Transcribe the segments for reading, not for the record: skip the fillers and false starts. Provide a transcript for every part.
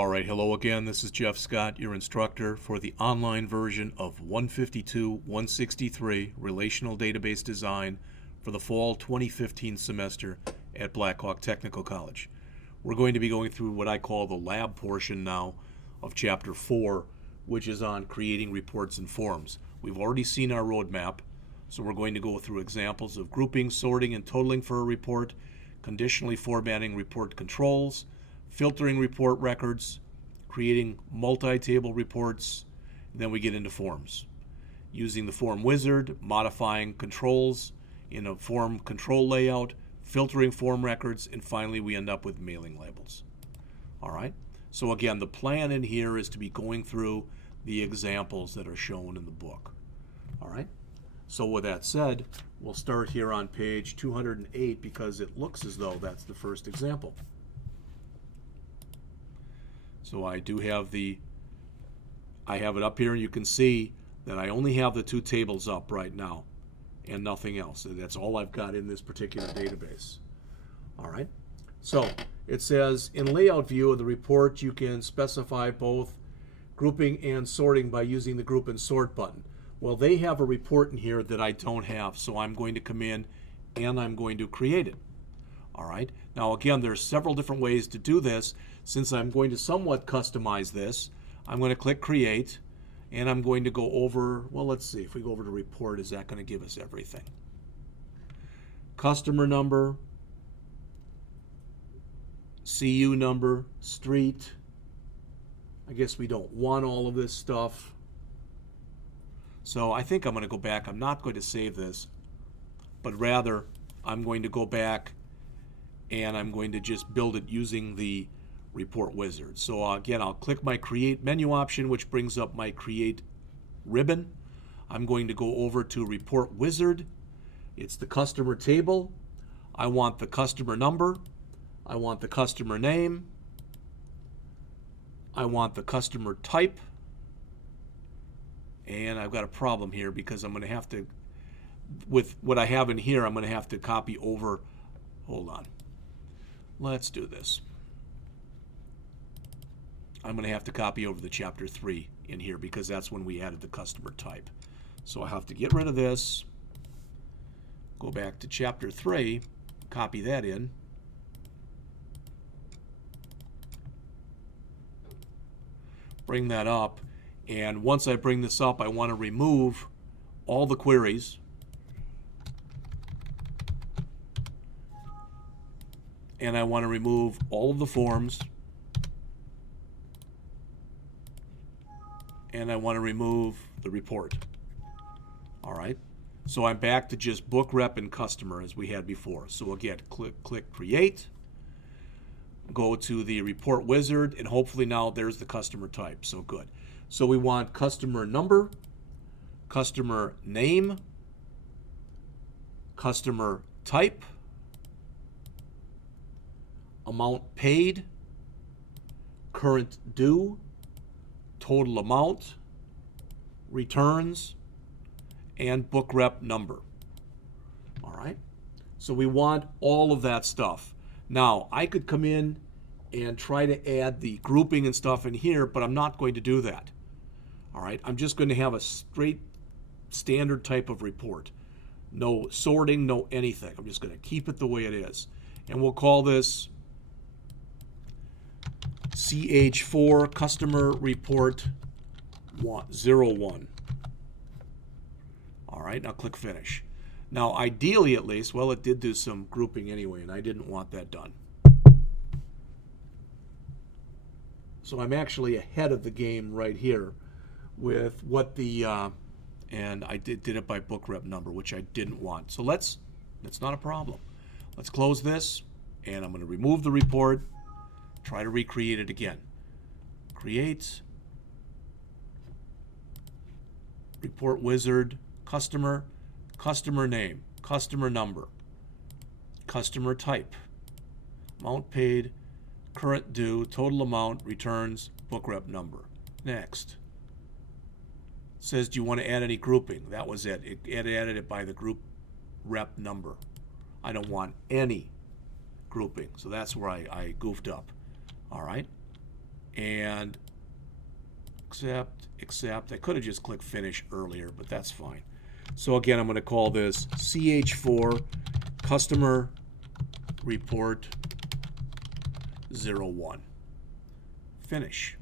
All right, hello again. This is Jeff Scott, your instructor for the online version of 152-163 Relational Database Design for the fall 2015 semester at Blackhawk Technical College. We're going to be going through what I call the lab portion now of Chapter 4, which is on creating reports and forms. We've already seen our roadmap, so we're going to go through examples of grouping, sorting, and totaling for a report, conditionally formatting report controls, filtering report records, creating multi-table reports, and then we get into forms. Using the form wizard, modifying controls in a form control layout, filtering form records, and finally we end up with mailing labels. All right, so again, the plan in here is to be going through the examples that are shown in the book. All right, so with that said, we'll start here on page 208 because it looks as though that's the first example. So I do have I have it up here, and you can see that I only have the two tables up right now and nothing else. That's all I've got in this particular database. All right, so it says in layout view of the report you can specify both grouping and sorting by using the group and sort button. Well, they have a report in here that I don't have, so I'm going to come in and I'm going to create it. All right, now again, there's several different ways to do this. Since I'm going to somewhat customize this, I'm going to click create, and I'm going to go over, well, let's see, if we go over to report, is that going to give us everything? Customer number, CU number, street. I guess we don't want all of this stuff. So I think I'm going to go back. I'm not going to save this, but rather I'm going to go back and I'm going to just build it using the report wizard. So again, I'll click my create menu option, which brings up my create ribbon. I'm going to go over to report wizard. It's the customer table. I want the customer number. I want the customer name. I want the customer type. And I've got a problem here because I'm going to have to, with what I have in here, I'm going to have to copy over. Hold on. Let's do this. I'm going to have to copy over the Chapter 3 in here because that's when we added the customer type. So I have to get rid of this, go back to Chapter 3, copy that in, bring that up, and once I bring this up, I want to remove all the queries. And I want to remove all of the forms. And I want to remove the report. All right, so I'm back to just book, rep, and customer as we had before. So again, click create, go to the report wizard, and hopefully now there's the customer type. So good. So we want customer number, customer name, customer type, amount paid, current due, total amount, returns, and book rep number. All right, so we want all of that stuff. Now, I could come in and try to add the grouping and stuff in here, but I'm not going to do that. All right, I'm just going to have a straight standard type of report. No sorting, no anything. I'm just going to keep it the way it is. And we'll call this CH4 Customer Report 01. All right, now click Finish. Now, ideally at least, well, it did do some grouping anyway, and I didn't want that done. So I'm actually ahead of the game right here with what the, and I did it by book rep number, which I didn't want. So that's not a problem. Let's close this, and I'm going to remove the report. Try to recreate it again. Create, report wizard, customer, customer name, customer number, customer type, amount paid, current due, total amount, returns, book rep number. Next. It says, do you want to add any grouping? That was it. It added it by the group rep number. I don't want any grouping, so that's where I goofed up. All right. and accept. I could have just clicked finish earlier, but that's fine. So again, I'm going to call this CH4 customer report 01. Finish.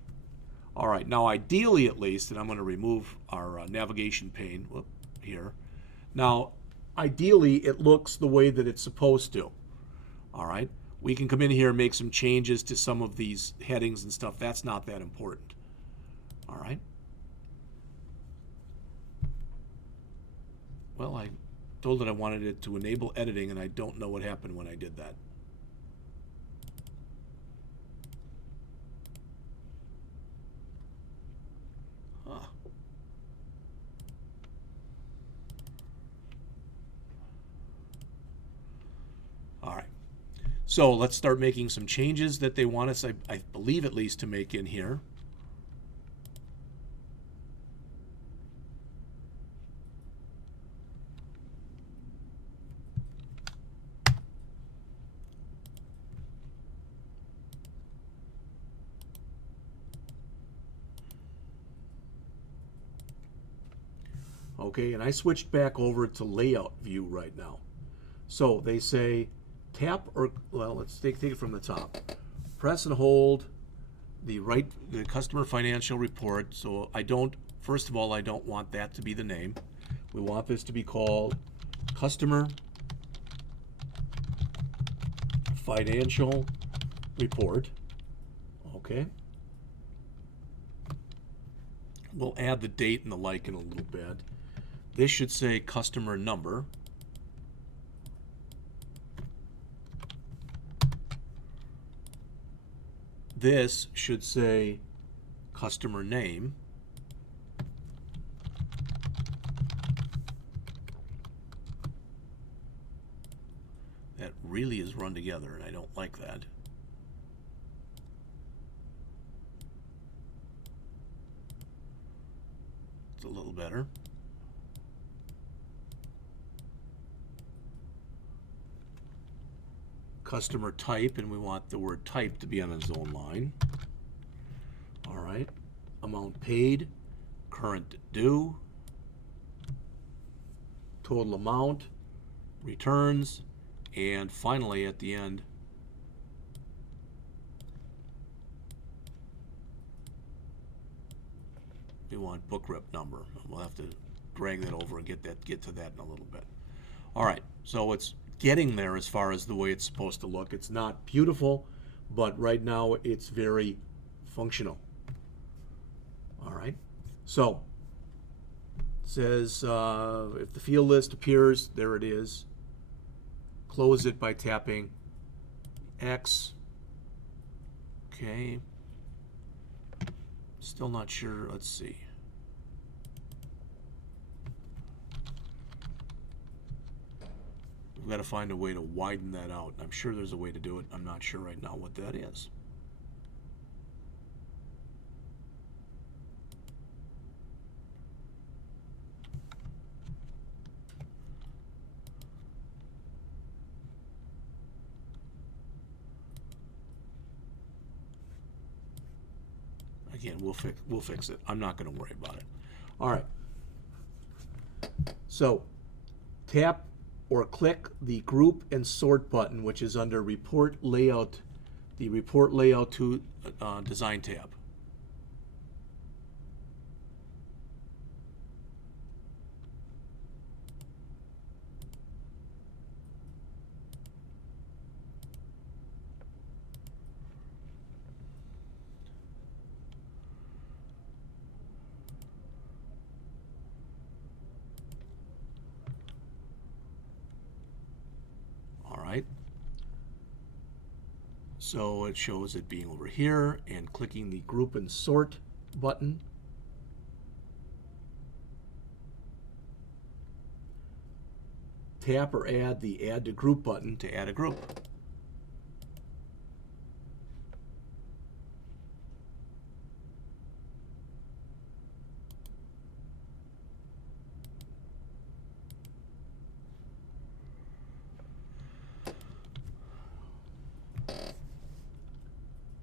All right, now ideally at least, and I'm going to remove our navigation pane here. Now, ideally it looks the way that it's supposed to. All right, we can come in here and make some changes to some of these headings and stuff. That's not that important. All right. Well, I told it I wanted it to enable editing, and I don't know what happened when I did that. Huh. All right. So let's start making some changes that they want us, I believe at least, to make in here. Okay, and I switched back over to layout view right now. So they say tap or, well, let's take it from the top. Press and hold the customer financial report. So first of all, I don't want that to be the name. We want this to be called customer financial report. Okay. We'll add the date and the like in a little bit. This should say customer number. This should say customer name. That really is run together, and I don't like that. It's a little better. Customer type, and we want the word type to be on its own line. All right. Amount paid, current due, total amount, returns, and finally at the end, we want book rep number. We'll have to drag that over and get to that in a little bit. All right, so it's getting there as far as the way it's supposed to look. It's not beautiful, but right now it's very functional. All right, so it says if the field list appears, there it is. Close it by tapping X. Okay. Still not sure. Let's see. We've got to find a way to widen that out. I'm sure there's a way to do it. I'm not sure right now what that is. Again, we'll fix it. I'm not going to worry about it. All right. So tap or click the group and sort button, which is under report layout, the report layout to design tab. Right. So it shows it being over here and clicking the group and sort button. Tap or add the add to group button to add a group.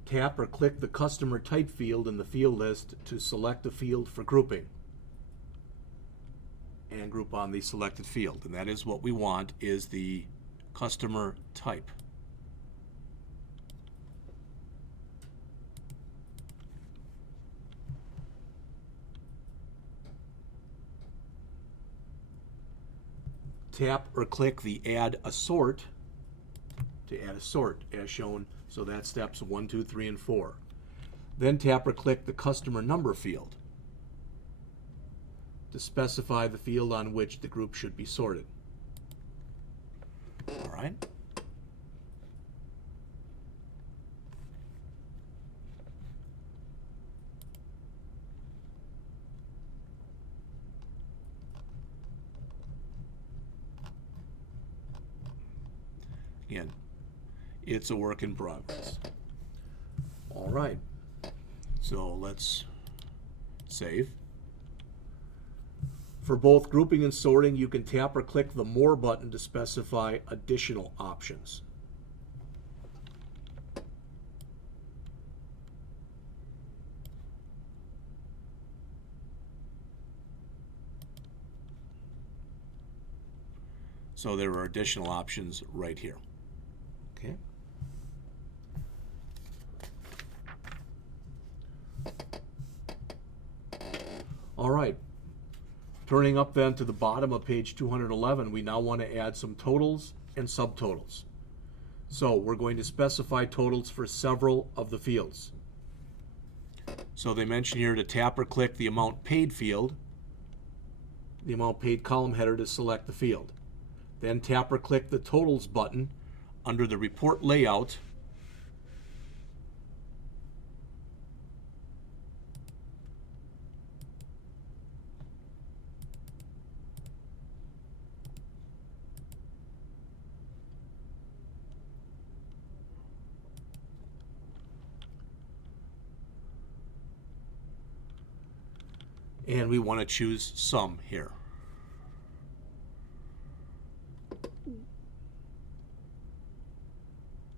tap or click the customer type field in the field list to select a field for grouping. And group on the selected field. And that is what we want, is the customer type. Tap or click the add a sort to add a sort as shown. So that's steps 1, 2, 3, and 4. Then tap or click the customer number field to specify the field on which the group should be sorted. All right. Again, it's a work in progress. All right. So let's save. For both grouping and sorting, you can tap or click the More button to specify additional options. So there are additional options right here. Okay. All right. Turning up then to the bottom of page 211, we now want to add some totals and subtotals. So we're going to specify totals for several of the fields. So they mention here to tap or click the amount paid field, the amount paid column header to select the field. Then tap or click the totals button under the report layout and we want to choose sum here.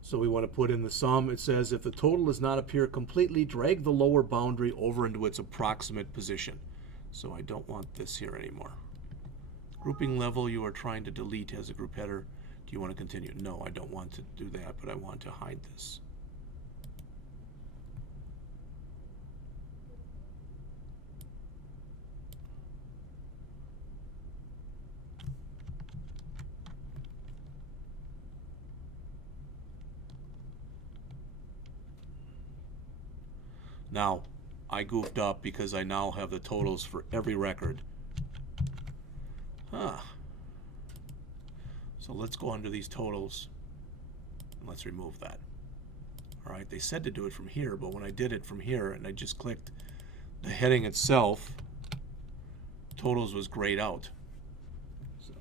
So we want to put in the sum. It says if the total does not appear completely, drag the lower boundary over into its approximate position. So I don't want this here anymore. Grouping level you are trying to delete as a group header. Do you want to continue? No, I don't want to do that, but I want to hide this. Now, I goofed up because I now have the totals for every record. So let's go under these totals and let's remove that. All right, they said to do it from here, but when I did it from here and I just clicked the heading itself, totals was grayed out. So.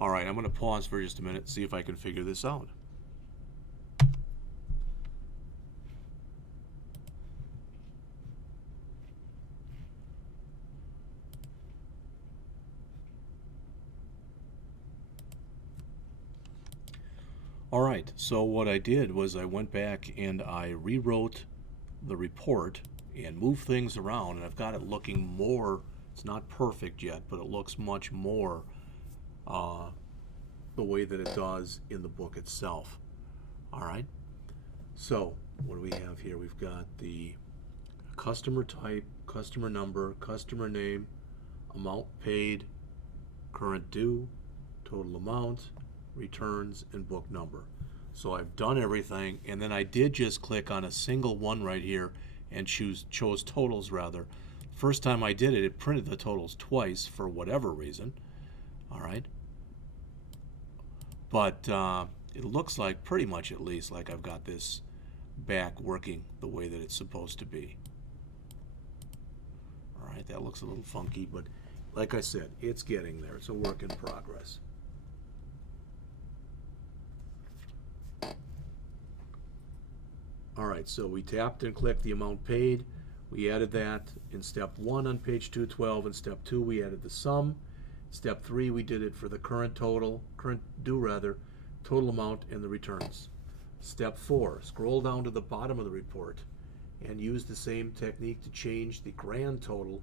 All right, I'm going to pause for just a minute, see if I can figure this out. All right, so what I did was I went back and I rewrote the report and moved things around, and I've got it looking more, it's not perfect yet, but it looks much more the way that it does in the book itself. All right, so what do we have here? We've got the customer type, customer number, customer name, amount paid, current due, total amount, returns, and book number. So I've done everything, and then I did just click on a single one right here and chose totals rather. First time I did it, it printed the totals twice for whatever reason. All right. But it looks like, pretty much at least, like I've got this back working the way that it's supposed to be. All right, that looks a little funky, but like I said, it's getting there. It's a work in progress. All right, so we tapped and clicked the amount paid. We added that in step 1 on page 212. In step 2, we added the sum. Step 3, we did it for the current due total amount and the returns. Step 4, scroll down to the bottom of the report and use the same technique to change the grand total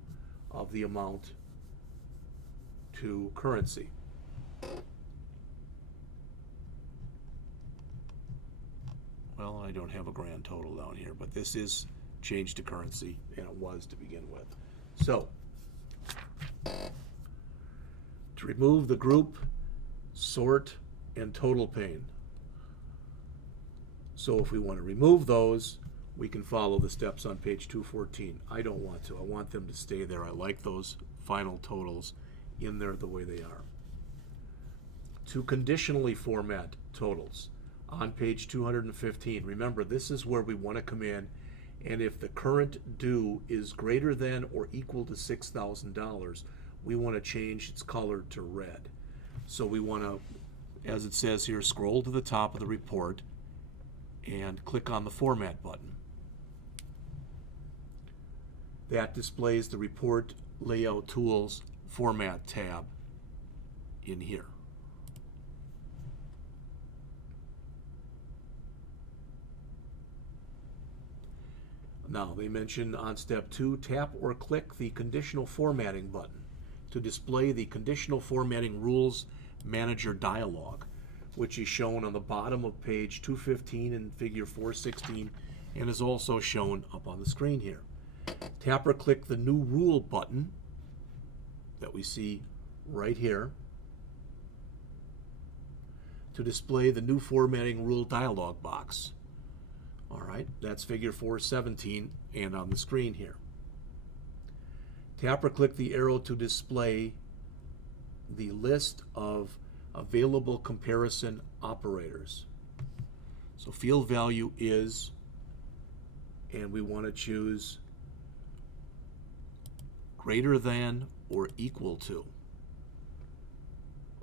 of the amount to currency. Well, I don't have a grand total down here, but this is changed to currency, and it was to begin with. So, to remove the group, sort, and total pane. So if we want to remove those, we can follow the steps on page 214. I don't want to. I want them to stay there. I like those final totals in there the way they are. To conditionally format totals on page 215. Remember, this is where we want to come in, and if the current due is greater than or equal to $6,000, we want to change its color to red. So we want to, as it says here, scroll to the top of the report and click on the Format button. That displays the Report Layout Tools Format tab in here. Now, they mention on step 2, tap or click the Conditional Formatting button to display the Conditional Formatting Rules Manager dialog, which is shown on the bottom of page 215 in figure 416 and is also shown up on the screen here. Tap or click the New Rule button that we see right here to display the new formatting rule dialog box. All right, that's figure 417 and on the screen here. Tap or click the arrow to display the list of available comparison operators. So field value is, and we want to choose greater than or equal to.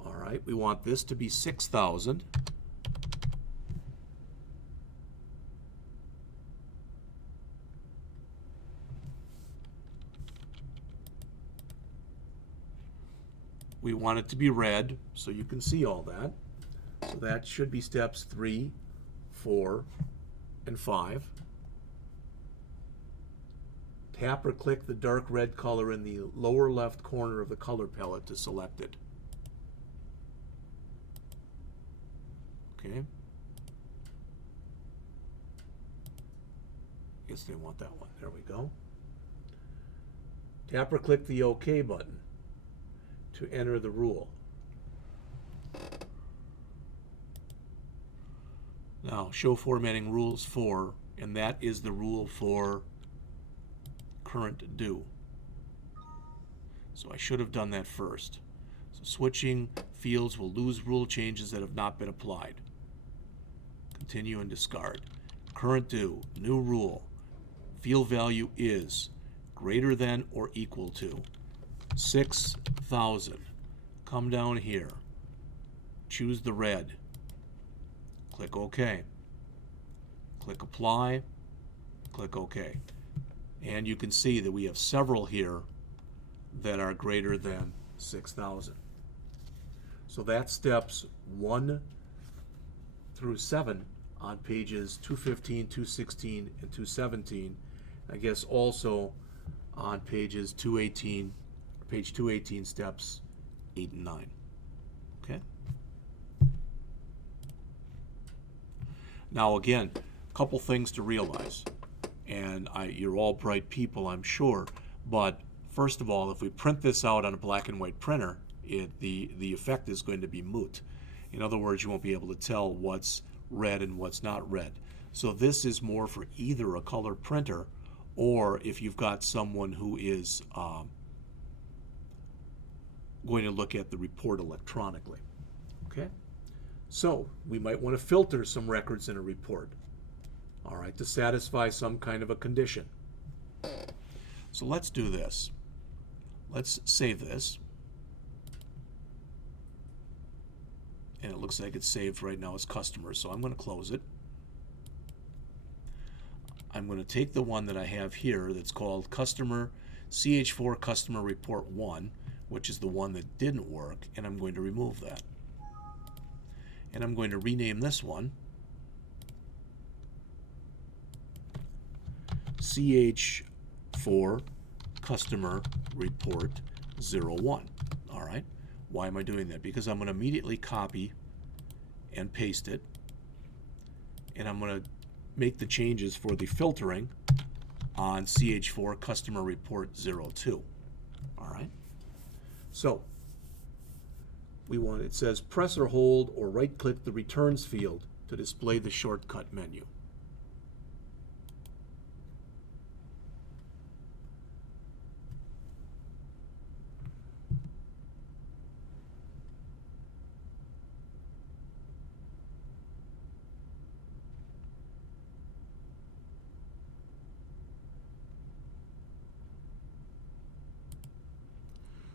All right, we want this to be 6,000. We want it to be red, so you can see all that. So that should be steps 3, 4, and 5. Tap or click the dark red color in the lower left corner of the color palette to select it. Okay. Guess they want that one. There we go. Tap or click the OK button to enter the rule. Now, show formatting rules for, and that is the rule for current due. So I should have done that first. So switching fields will lose rule changes that have not been applied. Continue and discard. Current due, new rule. Field value is greater than or equal to 6,000. Come down here. Choose the red. Click OK. Click Apply. Click OK. And you can see that we have several here that are greater than 6,000. So that's steps 1 through 7 on pages 215, 216, and 217. I guess also on pages 218, page 218, steps 8 and 9. Okay? Now again, a couple things to realize. And you're all bright people, I'm sure, but first of all, if we print this out on a black and white printer, the effect is going to be moot. In other words, you won't be able to tell what's red and what's not red. So this is more for either a color printer or if you've got someone who is going to look at the report electronically. Okay? So we might want to filter some records in a report, all right, to satisfy some kind of a condition. So let's do this. Let's save this. And it looks like it's saved right now as customer, so I'm going to close it. I'm going to take the one that I have here that's called Customer CH4 Customer Report 1, which is the one that didn't work, and I'm going to remove that. And I'm going to rename this one CH4 Customer Report 01. All right. Why am I doing that? Because I'm going to immediately copy and paste it, and I'm going to make the changes for the filtering on CH4 Customer Report 02. All right. So it says press or hold or right-click the returns field to display the shortcut menu.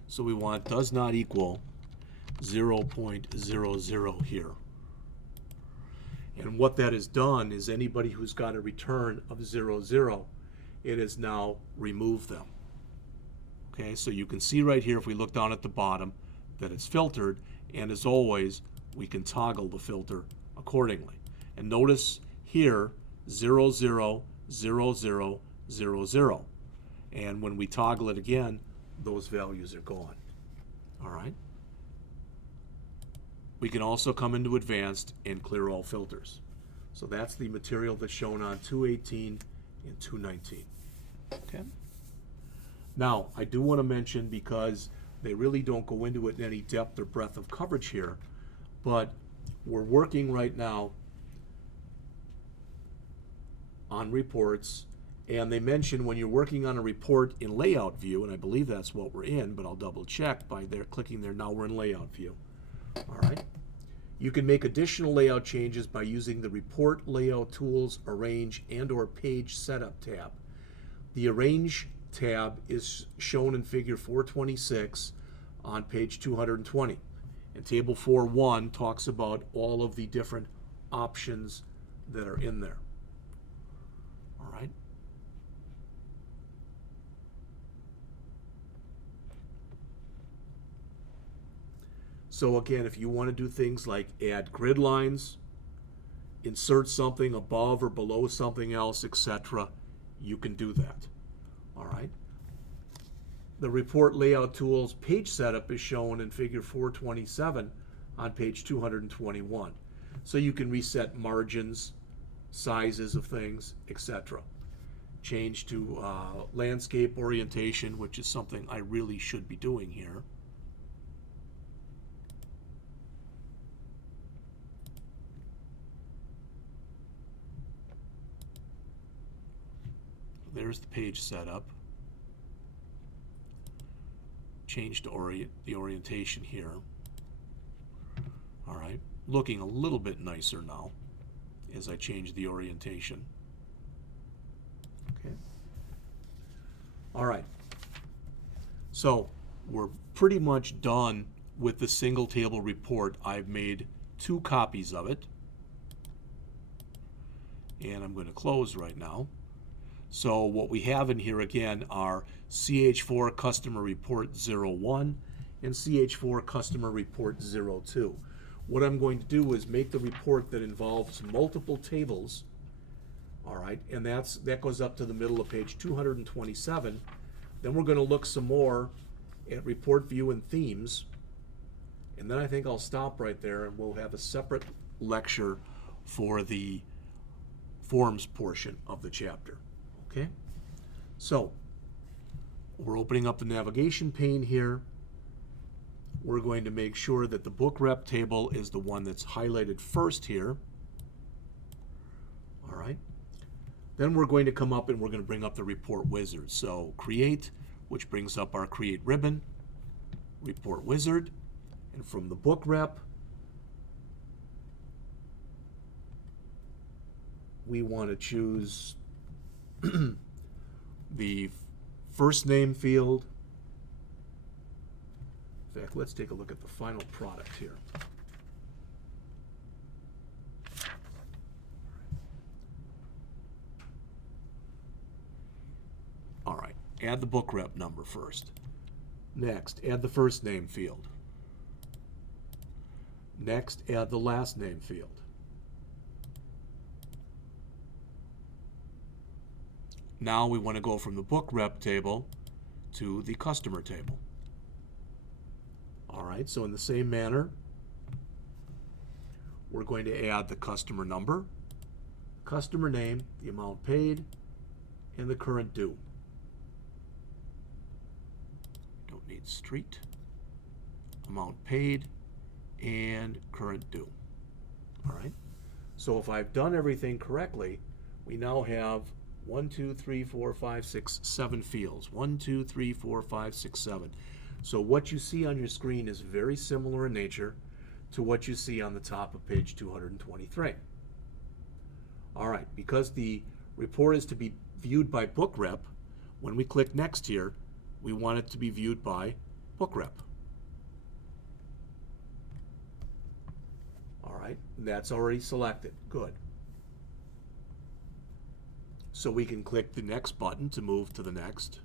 So we want does not equal 0.00 here. And what that has done is anybody who's got a return of 00, it has now removed them. Okay, so you can see right here if we look down at the bottom that it's filtered, and as always we can toggle the filter accordingly. And notice here 000000, and when we toggle it again, those values are gone. All right. We can also come into advanced and clear all filters. So that's the material that's shown on 218 and 219. Okay. Now, I do want to mention, because they really don't go into it in any depth or breadth of coverage here, but we're working right now on reports, and they mention when you're working on a report in layout view, and I believe that's what we're in, but I'll double check by there clicking there. Now we're in layout view. All right. You can make additional layout changes by using the Report Layout Tools Arrange and/or Page Setup tab. The Arrange tab is shown in Figure 426 on page 220. And Table 4.1 talks about all of the different options that are in there. All right. So again, if you want to do things like add grid lines, insert something above or below something else, etc., you can do that. All right. The Report Layout Tools page setup is shown in Figure 427 on page 221. So you can reset margins, sizes of things, etc. Change to landscape orientation, which is something I really should be doing here. There's the page setup. Change to the orientation here. All right, looking a little bit nicer now as I change the orientation. Okay. All right. So we're pretty much done with the single table report. I've made 2 copies of it, and I'm going to close right now. So what we have in here again are CH4 Customer Report 01 and CH4 Customer Report 02. What I'm going to do is make the report that involves multiple tables, all right, and that goes up to the middle of page 227. Then we're going to look some more at report view and themes, and then I think I'll stop right there, and we'll have a separate lecture for the forms portion of the chapter. Okay, so we're opening up the navigation pane here. We're going to make sure that the book rep table is the one that's highlighted first here. All right. Then we're going to come up and we're going to bring up the report wizard. So create, which brings up our create ribbon, report wizard, and from the book rep, we want to choose the first name field. In fact, let's take a look at the final product here. All right, add the book rep number first. Next, add the first name field. Next, add the last name field. Now we want to go from the book rep table to the customer table. All right, so in the same manner, we're going to add the customer number, customer name, the amount paid, and the current due. Don't need street, amount paid, and current due. All right, so if I've done everything correctly, we now have 1, 2, 3, 4, 5, 6, 7 fields. 1, 2, 3, 4, 5, 6, 7. So what you see on your screen is very similar in nature to what you see on the top of page 223. All right, because the report is to be viewed by book rep, when we click next here, we want it to be viewed by book rep. All right, that's already selected. Good. So we can click the next button to move to the next.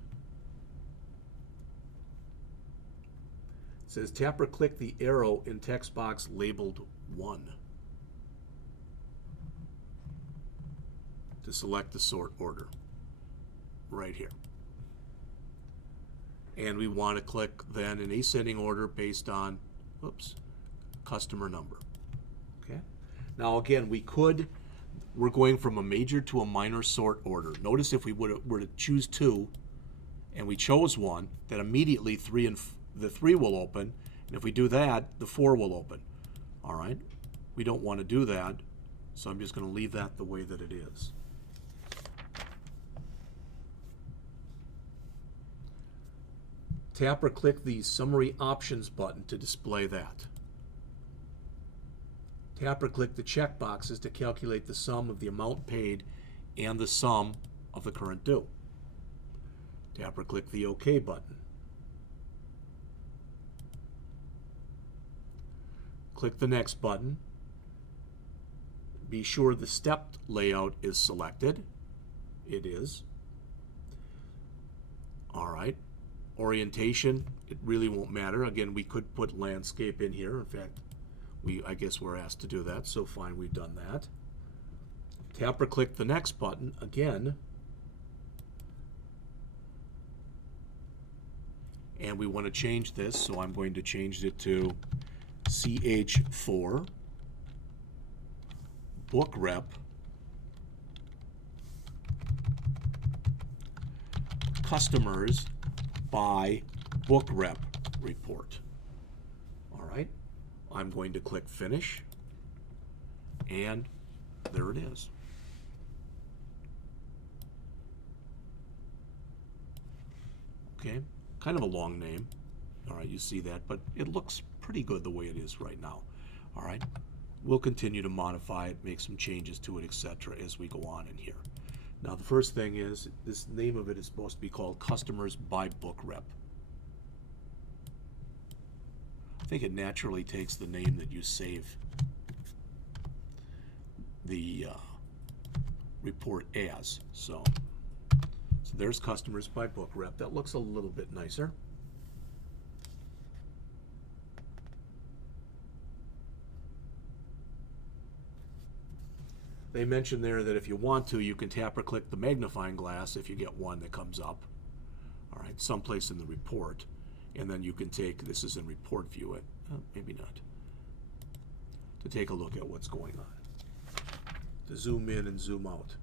It says tap or click the arrow in text box labeled 1 to select the sort order right here. And we want to click then in ascending order based on, customer number. Okay. Now again, we're going from a major to a minor sort order. Notice if we were to choose 2 and we chose 1, that immediately the 3 will open, and if we do that, the 4 will open. All right, we don't want to do that, so I'm just going to leave that the way that it is. Tap or click the Summary Options button to display that. Tap or click the check boxes to calculate the sum of the amount paid and the sum of the current due. Tap or click the OK button. Click the next button. Be sure the stepped layout is selected. It is. All right. Orientation, it really won't matter. Again, we could put landscape in here. In fact, I guess we're asked to do that, so fine, we've done that. Tap or click the next button again. And we want to change this, so I'm going to change it to CH4 book rep customers by book rep report. All right. I'm going to click Finish, and there it is. Okay, kind of a long name. All right, you see that, but it looks pretty good the way it is right now. All right, we'll continue to modify it, make some changes to it, etc. as we go on in here. Now, the first thing is, this name of it is supposed to be called Customers by Book Rep. I think it naturally takes the name that you save the report as. So there's Customers by Book Rep. That looks a little bit nicer. They mentioned there that if you want to, you can tap or click the magnifying glass if you get one that comes up. All right, someplace in the report. And then you can take, this is in report view, maybe not, to take a look at what's going on. To zoom in and zoom out.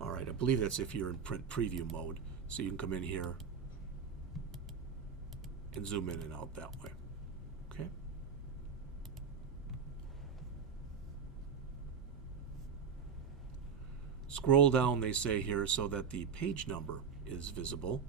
All right, I believe that's if you're in print preview mode. So you can come in here and zoom in and out that way. Okay. Scroll down, they say here, so that the page number is visible.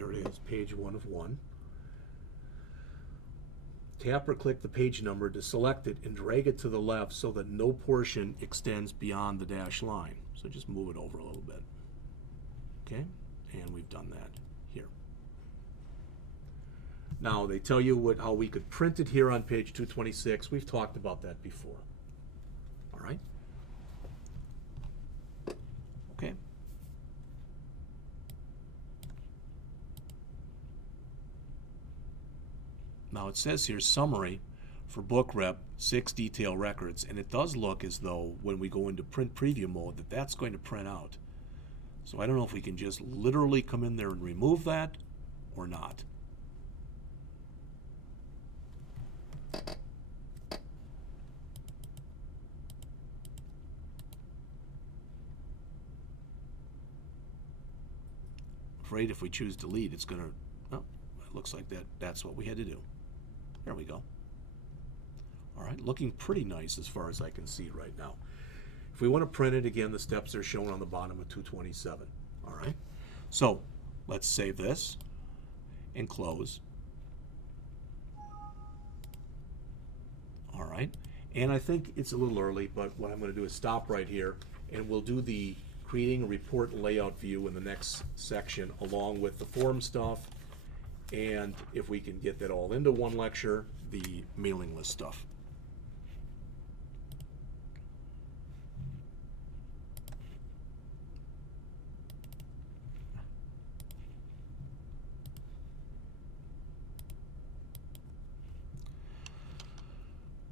there it is, page 1 of 1. Tap or click the page number to select it and drag it to the left so that no portion extends beyond the dashed line. So just move it over a little bit. Okay, and we've done that here. Now they tell you how we could print it here on page 226. We've talked about that before. All right? Okay. Now it says here, summary for book rep, 6 detail records, and it does look as though when we go into print preview mode that that's going to print out. So I don't know if we can just literally come in there and remove that or not. Afraid if we choose delete, it's going to, oh, it looks like that's what we had to do. There we go. All right, looking pretty nice as far as I can see right now. If we want to print it, again, the steps are shown on the bottom of 227. All right, so let's save this and close. All right, and I think it's a little early, but what I'm going to do is stop right here, and we'll do the creating a report and layout view in the next section, along with the form stuff, and if we can get that all into one lecture, the mailing list stuff.